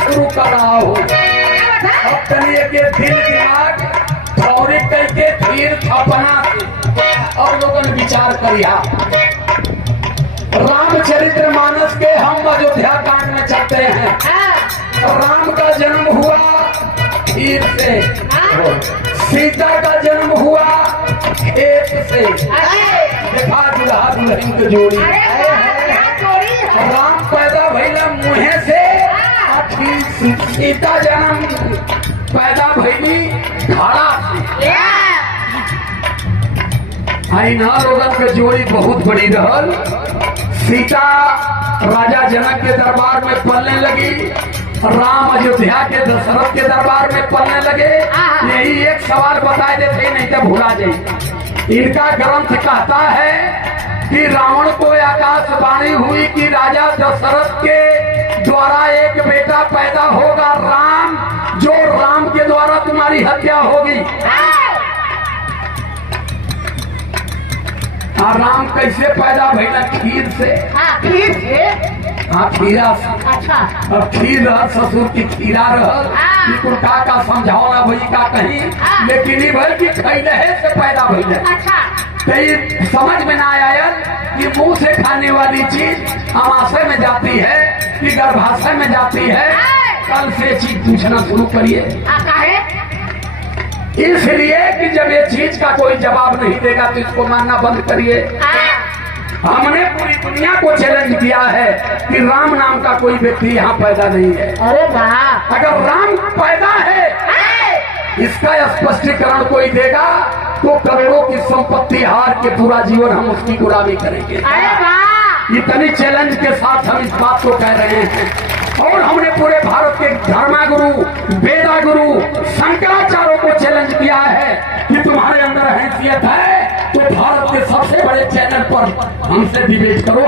शुरू कर रहा हूँ। अब चलिए के दिल दिमाग और के धीर अपना और लोगन विचार करिया। रामचरित्र मानस के हम अयोध्या कांड में चलते हैं। राम का जन्म हुआ खीर से, सीता का जन्म हुआ खेत से। देखा दुल्हा दुल्हन की जोड़ी। राम पैदा भइला मुहे से, सीता जन्म पैदा भइली घड़ा से। आई ना लोगन के जोड़ी बहुत बड़ी रहल। सीता राजा जनक के दरबार में पलने लगी, राम अयोध्या के दशरथ के दरबार में पलने लगे। यही एक सवाल बताए देते नहीं तो भुला जाए। इनका ग्रंथ कहता है कि रावण को आकाशवाणी हुई कि राजा दशरथ के द्वारा एक बेटा पैदा होगा राम, जो राम के द्वारा तुम्हारी हत्या होगी। राम कैसे पैदा भइला? खीर से। खीर से? हाँ, खीरा से। अच्छा। अब खीर रह ससुर की खीरा रह का समझाओ ना भाई का कहीं, लेकिन ये भाई की खैले से पैदा भइले। अच्छा। तो समझ में ना आया कि मुंह से खाने वाली चीज अमाशय में जाती है कि गर्भाशय में जाती है। कल से चीज पूछना शुरू करिए। इसलिए कि जब ये चीज का कोई जवाब नहीं देगा तो इसको मानना बंद करिए। हमने पूरी दुनिया को चैलेंज किया है कि राम नाम का कोई व्यक्ति यहाँ पैदा नहीं है। अरे वाह! अगर राम पैदा है इसका स्पष्टीकरण कोई देगा तो करोड़ों की संपत्ति हार के पूरा जीवन हम उसकी गुलामी करेंगे। अरे वाह! इतनी चैलेंज के साथ हम इस बात को कह रहे हैं। और हमने पूरे भारत के धर्मगुरु, वेदा गुरु, शंकराचार्यों को चैलेंज किया है कि तुम्हारे अंदर हैसियत है तो भारत के सबसे बड़े चैनल पर हमसे डिबेट करो।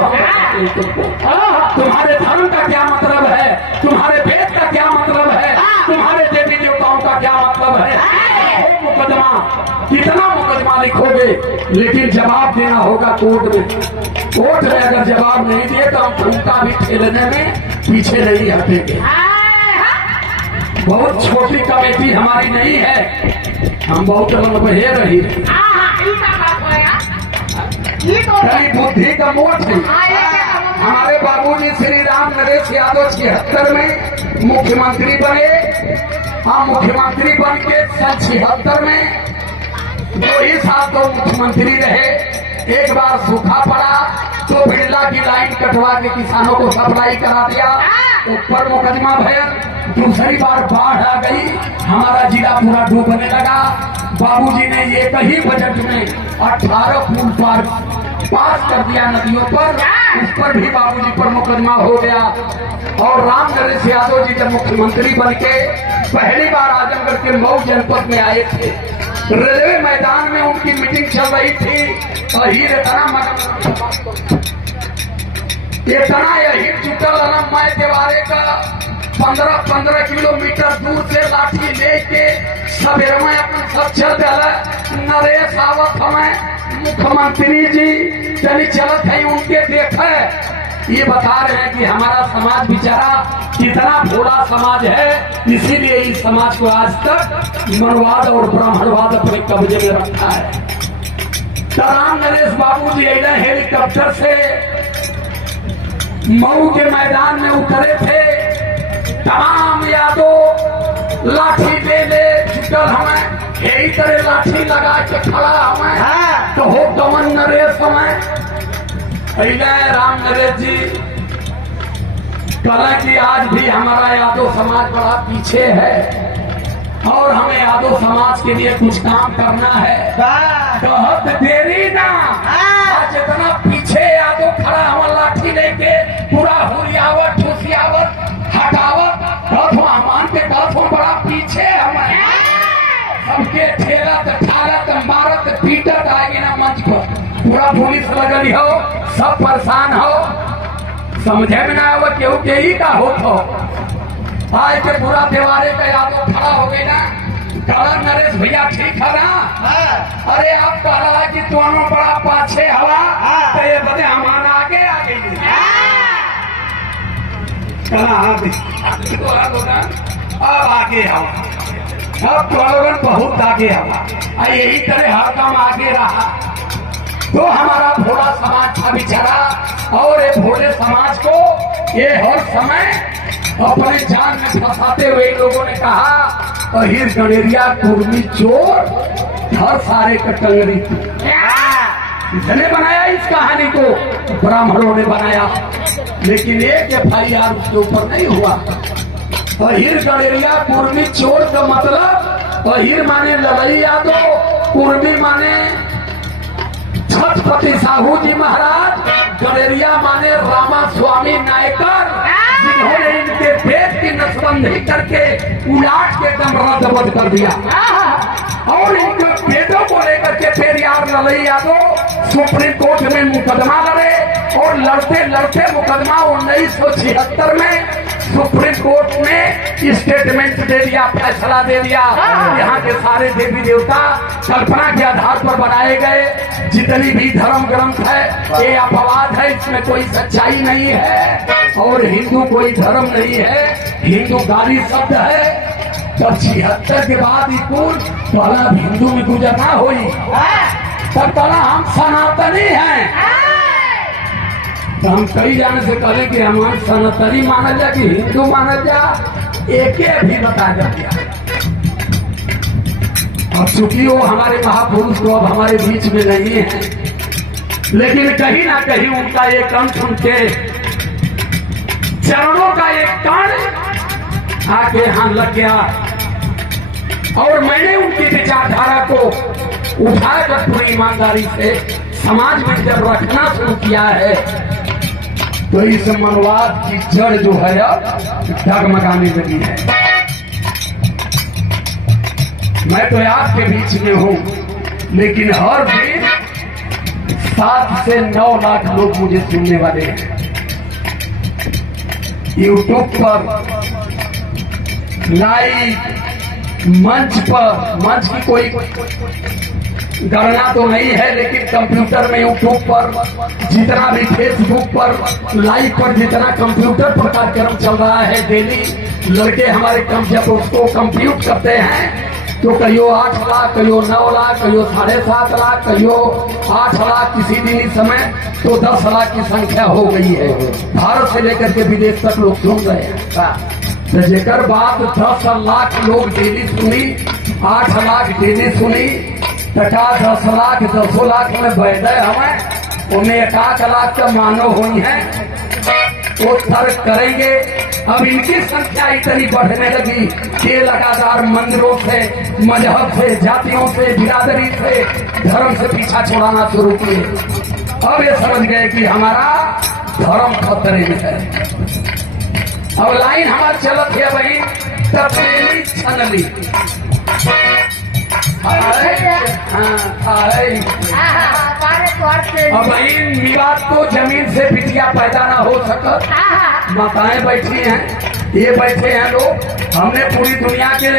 तुम्हारे धर्म का क्या मतलब है, तुम्हारे वेद का क्या मतलब है, तुम्हारे देवी देवताओं का क्या मतलब है। मुकदमा, कितना मुकदमा लिखोगे, लेकिन जवाब देना होगा कोर्ट में। कोर्ट में अगर जवाब नहीं दिए तो हम उनका भी ठेलने में पीछे नहीं हटेंगे। बहुत छोटी कमेटी हमारी नहीं है, हम बहुत रंग रही। कई बुद्धि का मोट है। हमारे बाबूजी श्री राम नरेश यादव 76 में मुख्यमंत्री बने। हम मुख्यमंत्री बन के सन 76 में 2 ही साल तो मुख्यमंत्री रहे। एक बार सूखा पड़ा तो बिरला की लाइन कटवा के किसानों को सप्लाई करा दिया, ऊपर मुकदमा भया। दूसरी बार बाढ़ आ गई, हमारा जिला पूरा डूबने लगा। बाबूजी ने एक ही बजट में 18 पुल पास कर दिया नदियों पर, उस पर भी बाबूजी पर मुकदमा हो गया। और राम नरेश यादव जी जब मुख्यमंत्री बन के पहली बार आजमगढ़ के मऊ जनपद में आए थे, रेलवे मैदान में उनकी मीटिंग चल रही थी और हीर इतना यही चुकल मैं देवारे का 15 किलोमीटर दूर से लाठी लेके सवेर में अपन सब चल दिया। नरेश आवत हमें मुख्यमंत्री जी चली चलत है उनके देखे। ये बता रहे हैं कि हमारा समाज बेचारा कितना भोला समाज है, इसीलिए इस समाज को आज तक मनवाद और ब्राह्मणवाद अपने कब्जे में रखा है। तो राम नरेश बाबू जी हेलीकॉप्टर से मऊ के मैदान में उतरे थे। तमाम यादव लाठी ले जुटल हमें, यही तरह लाठी लगा के खड़ा हमें तो हो कमन नरेश हमें राम नरेश जी कल की आज भी हमारा यादव समाज बड़ा पीछे है और हमें यादव समाज के लिए कुछ काम करना है। बहुत देरी ना, आज इतना पीछे यादव खड़ा हमारा लाठी लेके पूरा हुरियावत ठुसियावत हटावत मान के बातों बड़ा पीछे हमें सबके ठेलत ठालत मारत पीटत आगे ना मंच पर पूरा पुलिस लगल हो, सब परेशान हो, समझे में ना आवे केहू के ही का हो। आज के पूरा दीवारे का यादव खड़ा हो गई ना, कहा नरेश भैया ठीक है ना? अरे आप कह रहा है कि दोनों बड़ा पाछे हवा तो ये बदे हमारा आगे आ गई। कला अब आगे हवा, अब लोगन बहुत आगे हवा, यही तरह हर काम आगे रहा तो हमारा भोला समाज था बिचारा। और ये भोले समाज को ये हर समय अपने जान में फंसाते हुए लोगों ने कहा अहिर गणेरिया कुर्मी चोर हर सारे कटंगरी। इसने बनाया इस कहानी को, ब्राह्मणों ने बनाया, लेकिन एक FIR उसके ऊपर नहीं हुआ। अहिर गणेरिया कुर्मी चोर का मतलब अहिर माने लड़ई यादव, कुर्मी माने छत्रपति साहू जी महाराज, गणेरिया माने रामा स्वामी नायकर, जिन्होंने इनके पेट की नसबंदी करके उलाट के दम रद्द कर दिया। और इनके पेटों को लेकर के पेरियार लड़ई यादव सुप्रीम कोर्ट में मुकदमा लड़े और लड़ते लड़ते मुकदमा 1976 में सुप्रीम कोर्ट ने स्टेटमेंट दे दिया, फैसला दे दिया। यहाँ के सारे देवी देवता कल्पना के आधार पर बनाए गए। जितनी भी धर्म ग्रंथ है ये अपवाद है, इसमें कोई सच्चाई नहीं है और हिंदू कोई धर्म नहीं है, हिंदू गाली शब्द है। तब 76 के बाद स्कूल पहला हिंदू में गुजरना हुई, तब पहला हम सनातनी हैं। तो हम कई जाने से कहे कि हम सनातनी मानल जा कि हिंदू मानल जा, एक भी बता जाती है। अब चूंकि वो हमारे महापुरुष तो अब हमारे बीच में नहीं है, लेकिन कहीं ना कहीं उनका एक कंठ, उनके चरणों का एक कण आके यहाँ लग गया। और मैंने उनकी विचारधारा को उठाकर पूरी ईमानदारी से समाज में जब रखना शुरू किया है तो इस मनवाद की जड़ जो है अब डगमगाने लगी है। मैं तो आपके बीच में हूं, लेकिन हर दिन 7 से 9 लाख लोग मुझे सुनने वाले हैं। यूट्यूब पर लाइव मंच पर, मंच की कोई गणना तो नहीं है, लेकिन कंप्यूटर में यूट्यूब पर जितना भी फेसबुक पर लाइव पर जितना कंप्यूटर पर कार्यक्रम चल रहा है डेली, लड़के हमारे कम जब उसको कंप्यूट करते हैं तो कहियो 8 लाख, कहियो 9 लाख, कहियो 7.5 लाख, कहियो 8 लाख, किसी दिन इस समय तो 10 लाख की संख्या हो गई है। भारत से लेकर के विदेश तक लोग सुन रहे हैं। तो जेकर बात 10 लाख लोग डेली सुनी, 8 लाख डेली सुनी, टका 10 लाख 10 लाख में बैठ हमें उन्हें 1 लाख का मानव हुई है, वो तर्क करेंगे। अब इनकी संख्या इतनी बढ़ने लगी कि लगातार मंदिरों से, मजहब से, जातियों से, बिरादरी से, धर्म से पीछा छुड़ाना शुरू किए। अब ये समझ गए कि हमारा धर्म खतरे में है। अब लाइन हमारी चलत है भाई, तपेली छनली अब भाई विवाद तो जमीन से बिटिया पैदा ना हो सकत। माताएं बैठी हैं, ये बैठे हैं लोग। हमने पूरी दुनिया के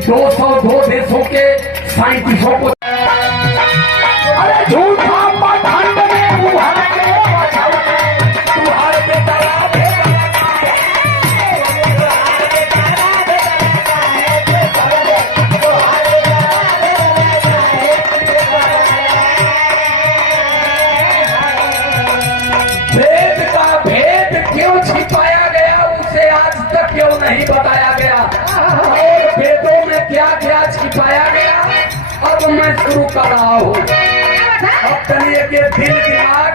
202 देशों के साइंटिस्टों को अरे झूठा पाखंड में नहीं बताया गया और वेदों में क्या क्या छिपाया गया, अब मैं शुरू कर रहा हूँ। अब चलिए के दिल दिमाग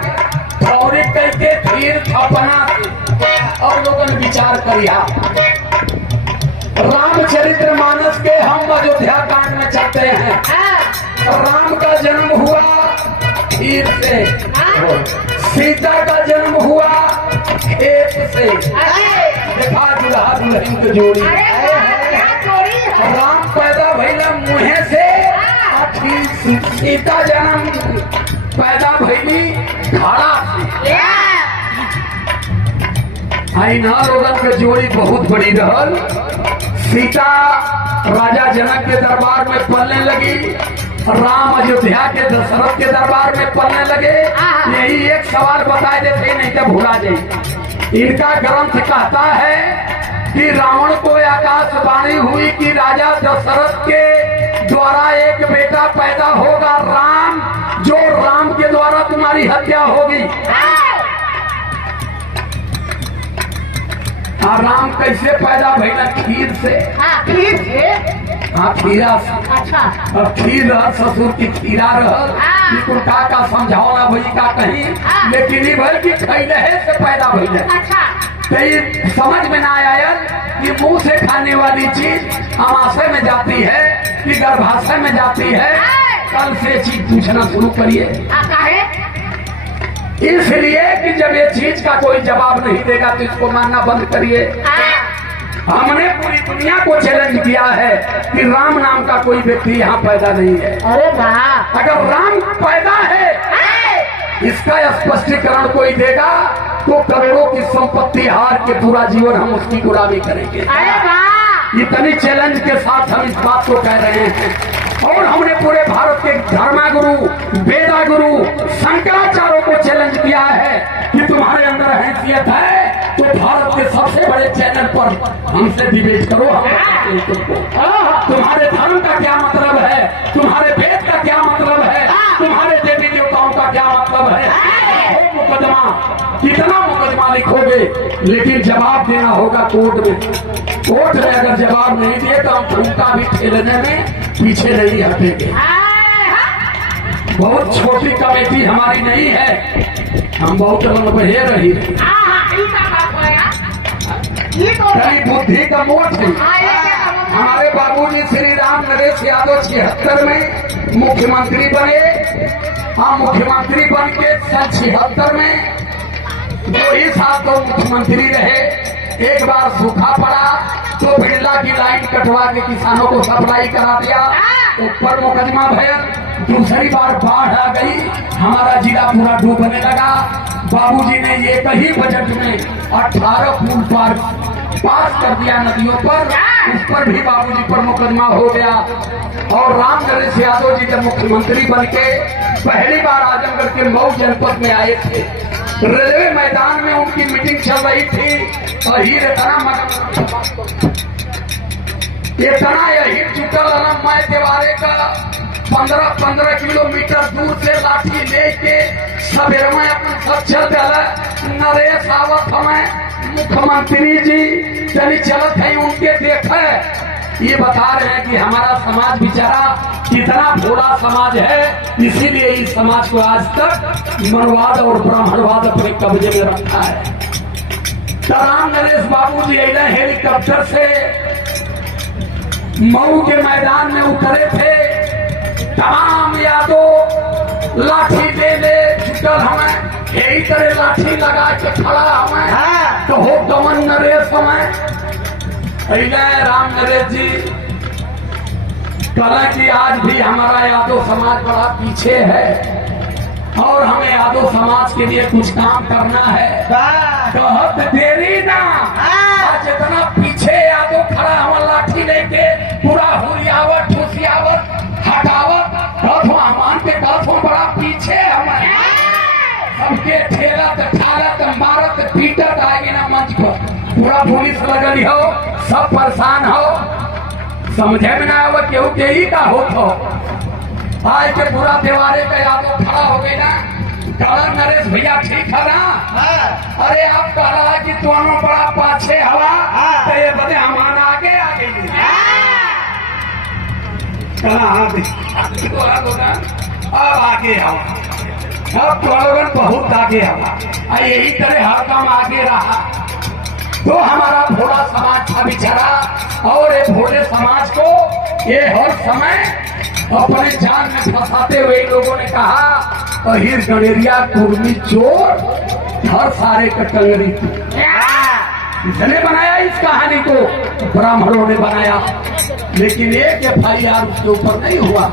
थोड़ी करके फिर अपना और लोगों विचार करिया। रामचरित्र मानस के हम अयोध्या कांड में चलते हैं। राम का जन्म हुआ खीर से, सीता का जन्म हुआ खेत से। देखा दुल्हा दुल्हन की जोड़ी, राम पैदा भैला मुहे से, सीता जन्म पैदा भैली घड़ा से। आइनार औरत की जोड़ी बहुत बड़ी रहल। सीता राजा जनक के दरबार में पलने लगी, राम अयोध्या के दशरथ के दरबार में पलने लगे। यही एक सवाल बताए देते नहीं तो भुला जाए। इनका ग्रंथ कहता है कि रावण को आकाशवाणी हुई कि राजा दशरथ के द्वारा एक बेटा पैदा होगा राम, जो राम के द्वारा तुम्हारी हत्या होगी। राम कैसे पैदा भइला? खीर से। खीर से? हाँ, खीरा से। अच्छा। अब खीर रह ससुर की खीरा रह का समझाओ भई का कहीं, लेकिन ये भर की खैले से पैदा भइले। अच्छा। तो ये समझ में ना आया कि मुंह से खाने वाली चीज आमाशय में जाती है कि गर्भाशय में जाती है। कल से चीज पूछना शुरू करिए, इसलिए कि जब ये चीज का कोई जवाब नहीं देगा तो इसको मानना बंद करिए। हमने पूरी दुनिया को चैलेंज किया है कि राम नाम का कोई व्यक्ति यहाँ पैदा नहीं है। अरे वाह! अगर राम पैदा है इसका स्पष्टीकरण कोई देगा तो करोड़ों की संपत्ति हार के पूरा जीवन हम उसकी गुलामी करेंगे। अरे वाह! इतनी चैलेंज के साथ हम इस बात को कह रहे हैं। और हमने पूरे भारत के धर्मगुरु, वेदा गुरु, शंकराचार्यों को चैलेंज किया है कि तुम्हारे अंदर हैसियत है तो भारत के सबसे बड़े चैनल पर हमसे डिबेट करो। हम तुम्हारे धर्म का क्या मतलब है, तुम्हारे वेद का क्या मतलब है, तुम्हारे देवी देवताओं का क्या मतलब है। मुकदमा, कितना मुकदमा लिखोगे, लेकिन जवाब देना होगा कोर्ट में। कोर्ट में अगर जवाब नहीं दिए तो हम उनका भी ठेलने में पीछे नहीं हटेंगे। बहुत छोटी कमेटी हमारी नहीं है, हम बहुत रंग रही। कई बुद्धि का मोट है। हमारे बाबूजी श्री राम नरेश यादव 76 में मुख्यमंत्री बने। हम मुख्यमंत्री बन के 76 में 2 ही साल तो मुख्यमंत्री रहे। एक बार सूखा पड़ा तो बिरला की लाइन कटवा के किसानों को सप्लाई करा दिया, ऊपर मुकदमा भया। दूसरी बार बाढ़ आ गई, हमारा जिला पूरा डूबने लगा। बाबूजी ने एक ही बजट में 18 पुल पास कर दिया नदियों पर, उस पर भी बाबूजी पर मुकदमा हो गया। और राम नरेश यादव जी जब मुख्यमंत्री बन के पहली बार आजमगढ़ के मऊ जनपद में आए थे, रेलवे मैदान में उनकी मीटिंग चल रही थी और हीर इतना यही जुटल मैं दीवारे का 15 किलोमीटर दूर से लाठी लेके सवेर में अपन सब चल दिया। नरेश आवत हमें मुख्यमंत्री जी चली चलत है उनके देखे, ये बता रहे हैं कि हमारा समाज बेचारा कितना भोला समाज है, इसीलिए इस समाज को आज तक मनवाद और ब्राह्मणवाद अपने कब्जे में रखा है। तो राम नरेश बाबू जी अले हेलीकॉप्टर से मऊ के मैदान में उतरे थे। तमाम यादव लाठी ले जुटल हमें, यही तरह लाठी लगा के खड़ा हमें तो हो कमन नरेश हमें राम नरेश जी कल की आज भी हमारा यादव समाज बड़ा पीछे है और हमें यादव समाज के लिए कुछ काम करना है। बहुत देरी ना, आज इतना पीछे यादव खड़ा हमारा लाठी लेके पूरा हुरियावत ठुसियावत हटावत कथों हमान के कथों बड़ा पीछे हमें सबके ठेलत ठालत मारत पीटत आगे ना मंच पर पूरा पुलिस लगल हो, सब परेशान हो, समझे में ना आवे केहू के ही का हो। आज के पूरा दीवारे का यादव खड़ा हो गई ना, कहा नरेश भैया ठीक है ना? अरे आप कह रहा है कि दोनों बड़ा पाछे हवा तो ये बदे हमारा आगे आ गई। अब आगे हवा, अब तो बहुत आगे हवा, यही तरह हर काम आगे रहा तो हमारा भोला समाज था बेचारा। और ये भोले समाज को ये हर समय अपने जान में फंसाते हुए लोगों ने कहा अहिर गणेरिया कुर्मी चोर हर सारे कटंगरी। इसने बनाया इस कहानी को, ब्राह्मणों ने बनाया, लेकिन एक FIR उसके ऊपर नहीं हुआ।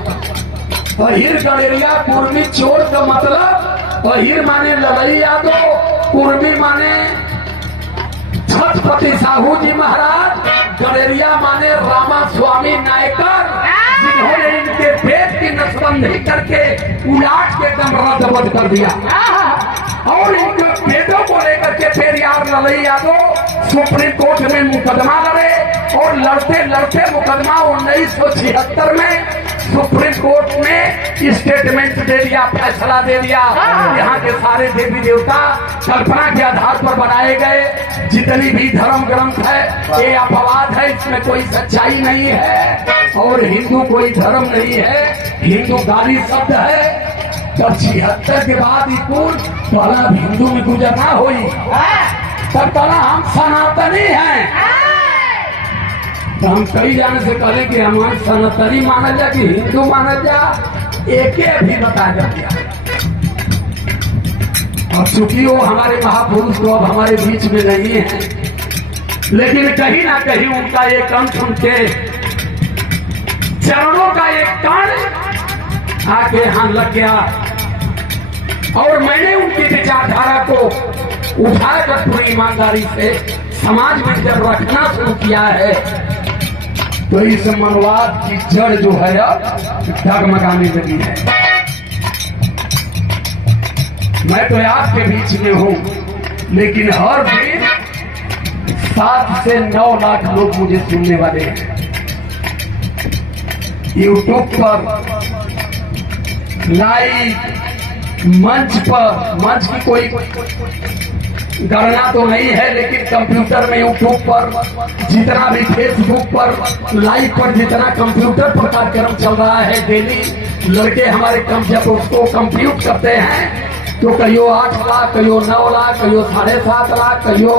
अहिर गणेरिया कुर्मी चोर का मतलब अहिर माने लड़ई यादव, कुर्मी माने छत्रपति साहू जी महाराज, गणेरिया माने रामा स्वामी नायकर, जिन्होंने इनके वेद की नसबंदी करके उलाट के एकदम रद्द कर दिया। और इनके बेटों को लेकर के फिर यार ललई यादव सुप्रीम कोर्ट में मुकदमा लड़े और लड़ते लड़ते मुकदमा 1976 में सुप्रीम कोर्ट ने स्टेटमेंट दे दिया, फैसला दे दिया। यहाँ के सारे देवी देवता कल्पना के आधार पर बनाए गए। जितनी भी धर्म ग्रंथ है ये अपवाद है, इसमें कोई सच्चाई नहीं है और हिंदू कोई धर्म नहीं है, हिंदू गाली शब्द है। तब 76 के बाद स्कूल पहला हिंदू में गुजरना हुई, तब पहला हम सनातनी हैं। तो हम कई जाने से कहले कि हमारे सनातनी मानल जा कि हिंदू मानल जा, एक भी बता जाते हैं। अब चूंकि वो हमारे महापुरुष तो अब हमारे बीच में नहीं है, लेकिन कहीं ना कहीं उनका एक कंठ, उनके चरणों का एक कण आके यहाँ लग गया और मैंने उनकी विचारधारा को उठाकर पूरी ईमानदारी से समाज में जब रखना शुरू किया है तो इस मनवाद की जड़ जो है डगमगाने लगी है। मैं तो आपके बीच में हूं, लेकिन हर दिन 7 से 9 लाख लोग मुझे सुनने वाले हैं। यूट्यूब पर लाइव मंच पर, मंच की कोई गणना तो नहीं है, लेकिन कंप्यूटर में यूट्यूब पर जितना भी फेसबुक पर लाइव पर जितना कंप्यूटर पर कार्यक्रम चल रहा है डेली, लड़के हमारे कम जब उसको कंप्यूट करते हैं तो कहियो 8 लाख, कहियो 9 लाख, कहियो 7.5 लाख, कहियो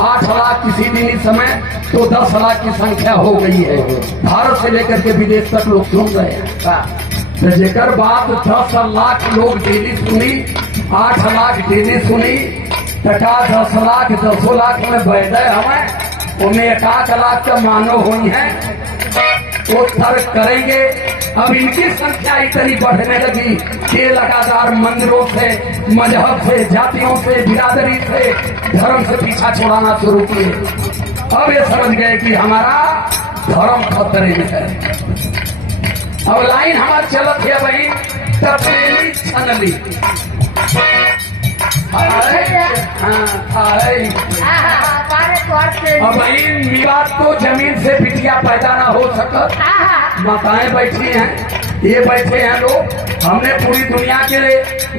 8 लाख, किसी दिन इस समय तो 10 लाख की संख्या हो गई है। भारत से लेकर के विदेश तक लोग सुन रहे हैं। तो जेकर बात 10 लाख लोग डेली सुनी, 8 लाख डेली सुनी, टका 10 लाख 10 लाख में बैठे हमें उन्हें 1 लाख का मानो हुई है, वो फर्क करेंगे। अब इनकी संख्या इतनी बढ़ने लगी कि लगातार मंदिरों से, मजहब से, जातियों से, बिरादरी से, धर्म से पीछा छुड़ाना शुरू किए। अब ये समझ गए कि हमारा धर्म खतरे में है। अब लाइन हमारी चलत है भाई, तपेली छनली अब भाई विवाद तो जमीन से बिटिया पैदा ना हो सकत। माताएं बैठी हैं, ये बैठे हैं लोग। हमने पूरी दुनिया के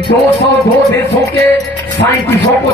202 देशों के साइंटिस्टों को